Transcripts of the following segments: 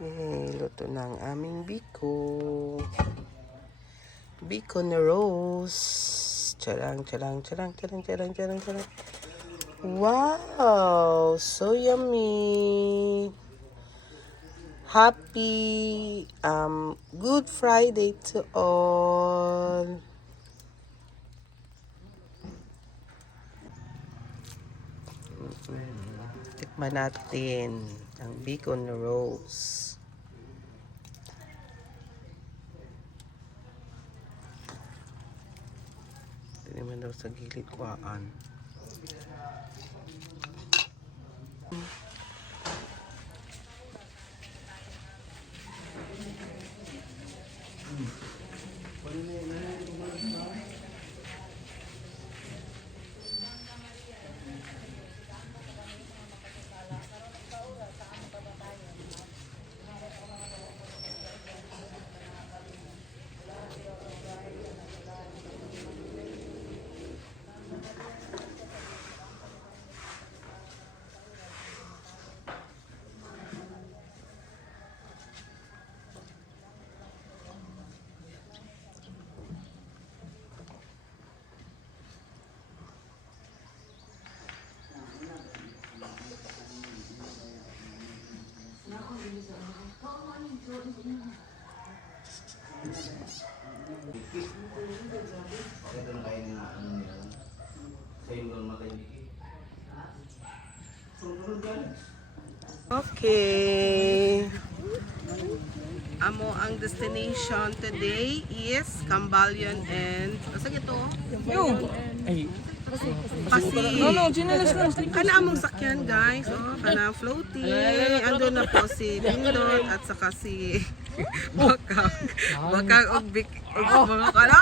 Luto ng aming biko. Biko na rose. Charang, charang, charang, charang, charang, charang, charang. Wow! So yummy! Happy Good Friday to all! Tikman natin ang biko na rose. Ito naman daw sa gilid kuhaan. Okay. Amo ang destination today is Cambalion and asa ito? Kana among sakyan guys, kana floating. Ando na po si Dindot at saka si Bakang og mga kana.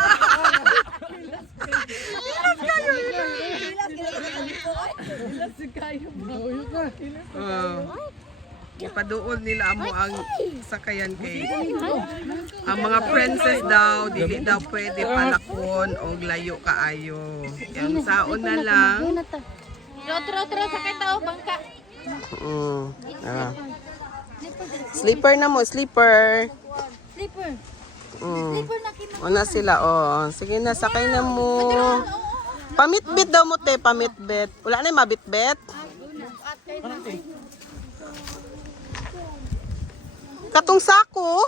Ipaduol nila amo ang sakayan kay ang mga princess daw dili daw pwede palakon og layo kaayo. Yung saon na lang. Tro sakay tao bangka. Sleeper na mo, sleeper. Sleeper. Una sila, sige na, sakay na mo. Pamitbit daw mo, te, pamitbit. Wala na yung mabitbit. Katong sako.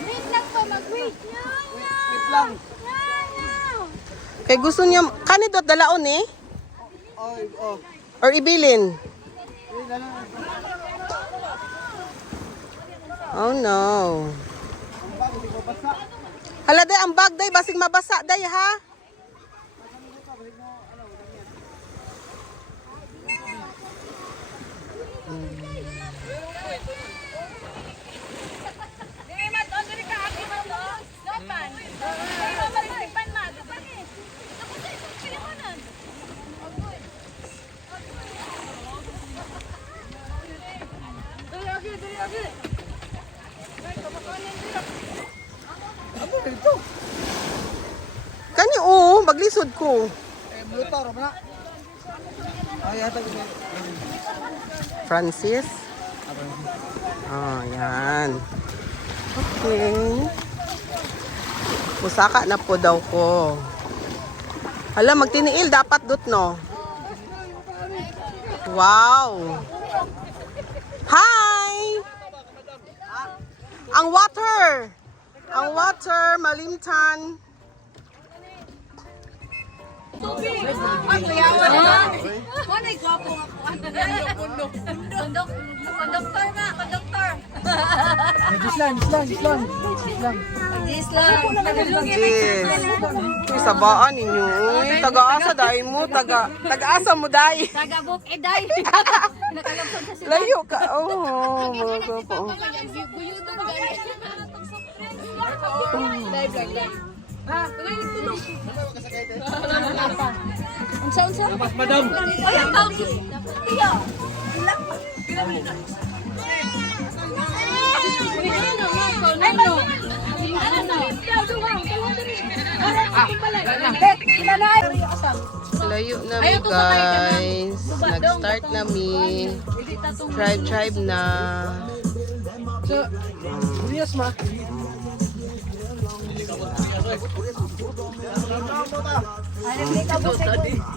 Wait lang po, mag-wait. Wait lang. Kay gusto niya, kanidot dalaon eh? Or ibilin? Oh no. Hala day, ang bag day, basig mabasa day ha? Kani maglisod ko. Francis? Yan. Okay. Pusaka na po daw ko. Hala, magtiniil dapat dut no. Wow. Hi! Ang water! Ang water, malimtan. Konduktor nga, konduktor. Gislan. Yes. Uy, sabaan ninyo. Uy, taga-asa dahil mo. Taga-asa mo dahil. Tagabok eday. Nakalapsan sa sila. Layo ka. Oh, mga papa. Unsa? Madam. Ay, ang tawag. Iya. Layo na mi guys. Nag-start na mi. Tribe na.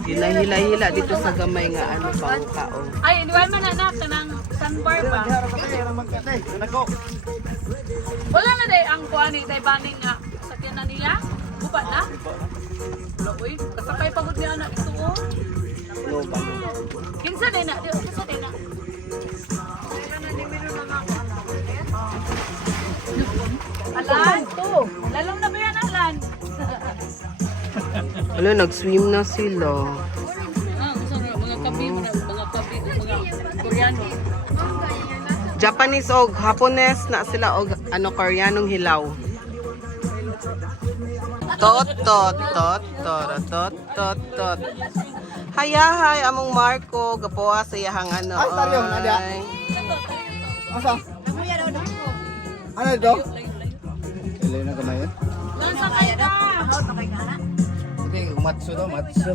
Hila-hila dito sa gamay nga ano pang kaon. Ay, duwan man anak kanang sunbar ba? Wala na day ang kuani day baning nga sakyan na niya. Bupa na. Wala uy, kasakay pagod ni anak ito oh. No ba? Kinsa din na, kinsa din na. Alan, to. Lalong na ba yan, Alan? Ano, nag-swim na sila. Mga kabi, mga Koreano. Japanese og Hapones na sila og ano Koreanong hilaw. Tot tot tot tot tot tot tot. Hayahay among Marco gapoa sa iyahang ano. Ay, taryo, Nadia. ay. Asa? Ano ito? Ilay na kamay yun? Nasa kaya na? Okay, matso daw, matso.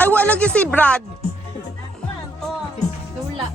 Ay wala lagi si Brad. Dula.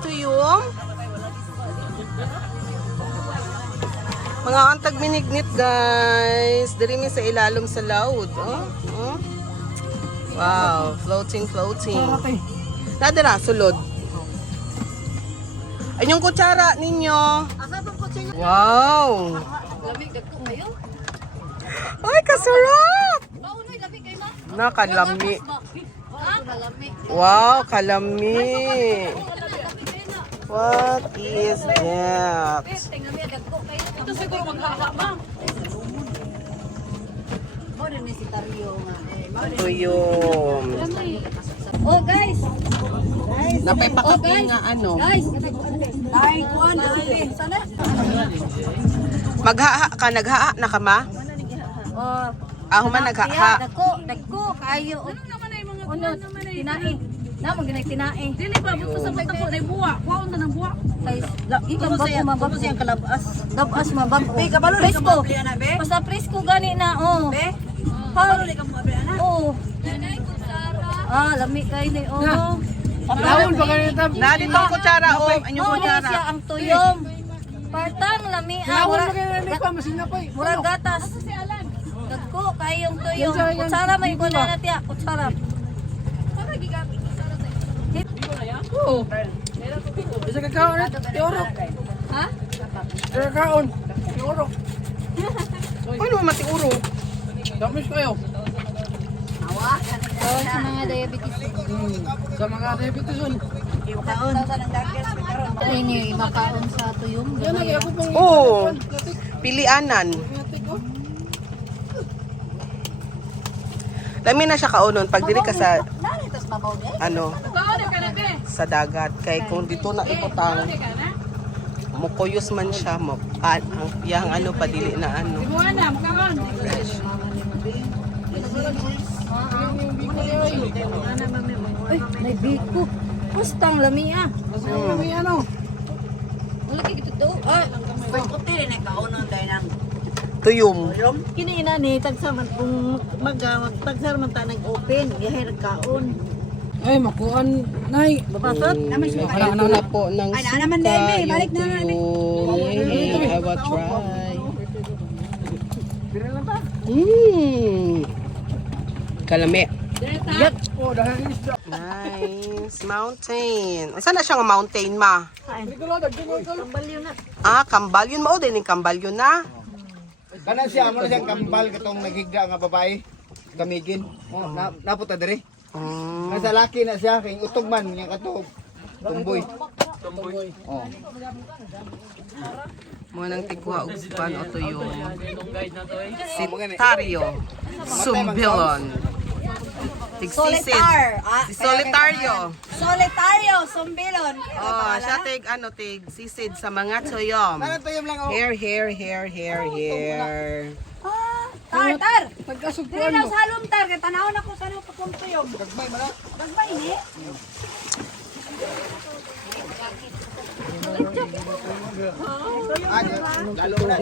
To yung mga antag minignit guys. Diri mi sa ilalom sa laod. Oh, oh. Wow, floating. Nadira sulod. Anyong kutsara ninyo. Wow. Lamig dagko kayo? Ay, kasarap. Maunoy lamig kay ma. Nakalami. Ha? Lamig. Wow, kalami. What is that? Tingnan mi dagko kayo. Ito siguro maghaha ma. Mo rin ni si Tario nga. Tuyom. Oh guys. Napaypakapi nga ano. Guys. Ay, kuan dali. Sana. Maghaha ka, naghaha na ka ma? Oh. Ako man naghaha. Dagko kayo. Ano naman ay mga tinae. Namo ginay tinae. Dili ba buto sa pagtako nay buwa. Kuwaon na ng buwa. Guys, ikam ba ko mabab siyang kalabas. Labas mabab. Be kabalo ni ka mo na be. Basta presko gani na oh. Be. Kabalo ni ka mo na. Oh. Ah, lami kay ni oh. Dawon pa ganito tam. Na dito ang kutsara o, anyong Oh, kutsara. siya ang tuyom. Partang lami Dawon pa ganito pa masina pa. murag gatas. Dagko kayong tuyom. Kutsara may ko na tiya, kutsara. oh. Bisa kakaon na, tiorok. Ha? Bisa kakaon, tiorok. Ano matiuro? Damis kayo. Awa. Sa mga diabetes. Sa mga diabetes yun. Kaon. Ini makaon sa tuyong. Yan lagi ako pang... Oo. Pilianan. Dami na siya kaunon pag diri ka sa Naritas mabaw di. ano sa dagat kay kung dito na ibutang mukuyos man siya mo yang ano pa dili na ano. Uy, may biko. Pustang lamia. May ano? Wala kay gito to. Ah, puti rin ay kaunon dai nang. Tuyom. Kini ina ni tagsaman kung magtagsar man ta nag-open, yahay kaon. Ay, makuan, nay. Babasot. Ano na po ng suka. Ay, naman Demi, balik na namin. I will try. Kalami. Yat. Oh, dahil isda. Nice. Mountain. Saan na siya nga mountain, ma? Kambal yun na. Ah, kambal. Yun mao din yung kambal yun na. Kana siya, amo na siyang kambal katong nagigda nga babae. Kamigin. Oh, naputa diri. Nasa laki na siya, kay utog man, nga katog. Tumboy. Oh. Mo nang tigwa upan o tuyo. Sitario. Sumbilon. Tigsisid. Si Solitario. Solitario, Sumbilon. Oh, siya tig ano tig sisid sa mga tuyom. Parang tuyom lang, oh. Hair. Tar. Dili Pagkasugpuan na mo. sa halom tar kay tanawon ako sa ano pagkumpuyom. Gagmay, mala. Bagba ini. Ah, lalo na.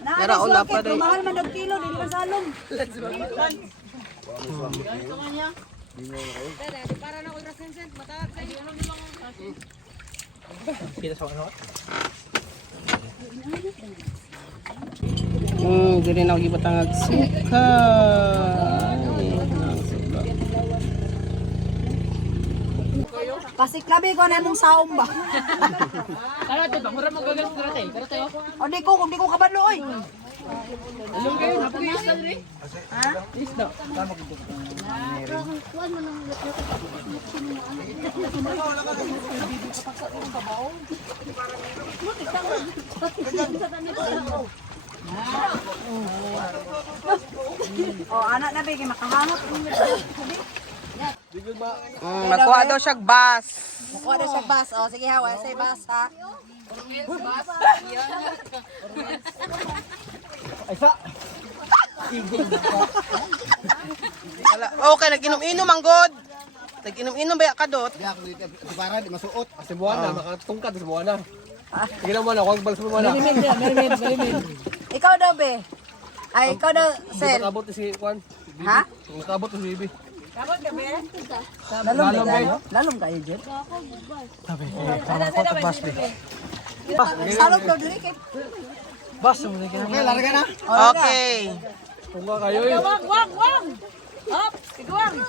Pero una pa rin. Mahal man og kilo dili man sa halom. Dili na gibutang og suka. Pasiklabi ko na mong saom ba. Kaya ito, mura mo gagal sa natin. Pero tayo, O di ko kabalo oy. alam kayo, napag-iis ka rin. Isda. O anak na bigay makahangot. Magkuha daw siya bus. Kuha na siya bus. O sige ha, say bus ha. Okay, nag-inom-inom ang god. Nag-inom-inom ba ka dot? Di ako dito, di para, di masuot. Kasi buwan na, makatungkad sa buwan na. Sige na muna, huwag balik sa buwan na. Ikaw daw be. Ay ikaw daw sir. Nakabot na si Juan. Ha? Nakabot na si Bibi. Lalong kayo dyan. Salog daw diri kay. Okay, larga na. Okay. Kung nga kayo eh.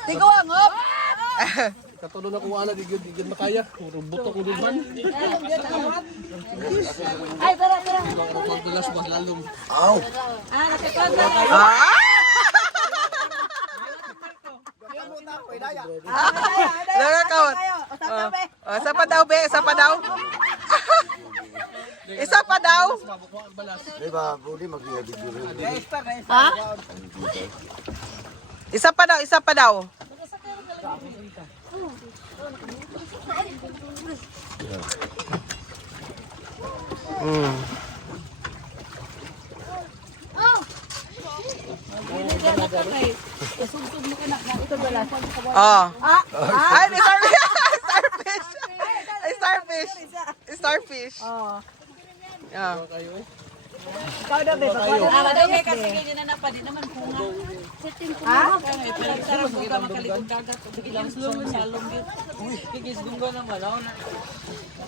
Tiguang op. Katulong na kung ala, di gud makaya. Buto ko din man. Ay tara. Pagdulas mas lalong. Ah! Nakakawat. Isa pa daw, be. Isa pa daw. Isa pa daw. Di ba, budi mag-video. Ha? Isa pa daw, isa pa daw. Oh. Ay, may starfish. Ay, starfish. Starfish. Oh. Yeah. Ikaw daw be. Daw be kasi ganyan na pa din naman kunga. Ha? Sarap mo ka makalikod kagat. Ilang slong sa longit. Kikis gunggo naman.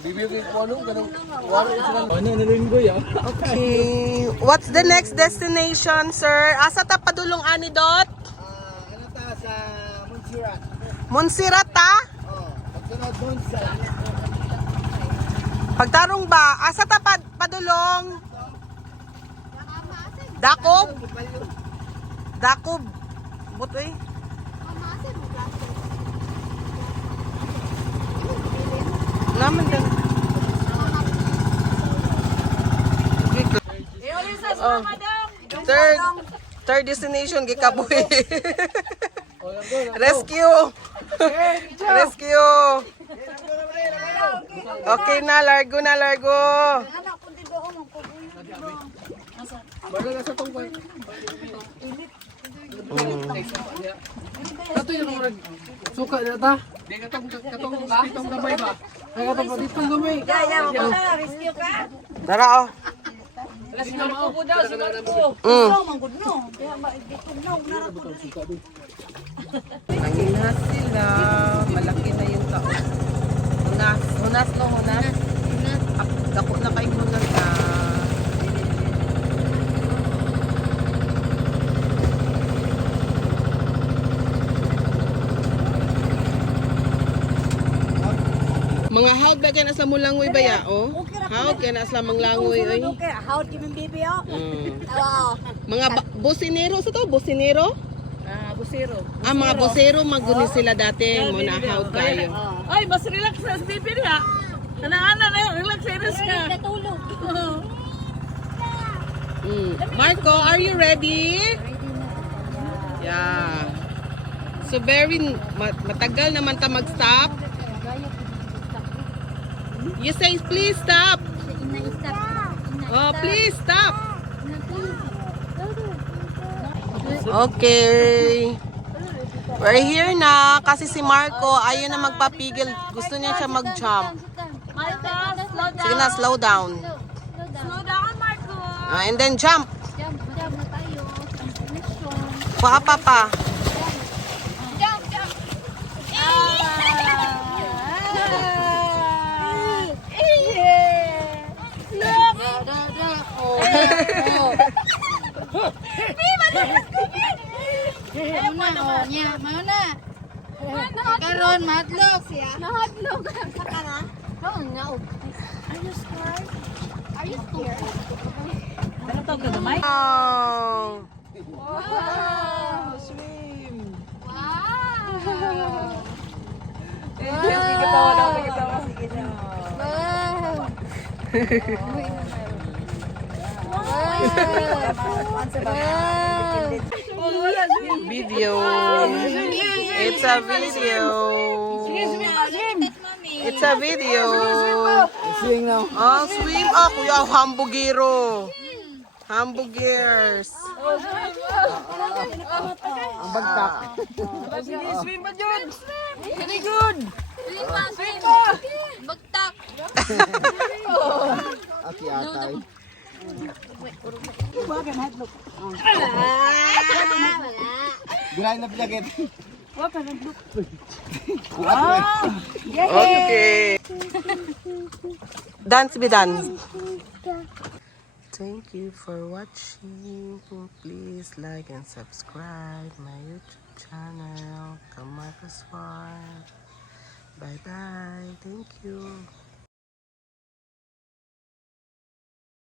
Bibi yung kung anong ganang wala sila. Ano na linggoy ah. Okay. What's the next destination, sir? Asa ta padulong ani dot? Ano ta, sa Montserrat. Montserrat ta? Oh, pagsunod doon sa Pagtarong ba? Asa ta padulong? Dakob? Dakob. Butoy. Naman din. Oh. Third destination gikabuhi. Rescue. Rescue. Okay na, largo na, largo. Bago na sa tungkol. Kato yung murag suka na ta. Di katong gamay ba? Ay katong ditong gamay. Rescue ka? Dara oh. Nanginas sila. Malaki na yung taon. Hunas. Hunas no, hunas. Dako na kay hunas na. Mga hawd ba kaya na sa mulangoy ba ya? Oh? Hawd kaya na sa manglangoy. Oy. Hawd kami bibi oh. Mga bosinero sa to? Bosinero? Busero. Mga bosero maguni sila dati. Muna hawd kayo. Ay, mas relax sa bibi niya. Ana-ana na yung relax ka. Natulog. Marco, are you ready? Yeah. So very matagal naman ta mag-stop. You say please stop. Oh, please stop. Okay. We're here na kasi si Marco ayaw na magpapigil. Gusto niya siya mag-jump. Sige na, slow down. Slow down, Marco. And then jump. Jump na tayo. Pa. Jump. Karon madlok siya. Mahadlok sa kana. Oh no. Are you scared? Are you scared? Ano to ka gamay? Wow. Wow. Swim. Wow. Kitawa daw, kitawa. Sige na. Video. It's a video. It's a video. swing now. Oh, swim. Oh, kuya, hambugero. Hamburgers. Ang bagtak. Swim ba dyan? Very good. Bagtak. Aki atay. Gulay na jacket. Okay. Dance be done. Thank you for watching. Please like and subscribe my YouTube channel, Kamarcos Farm. Bye bye. Thank you.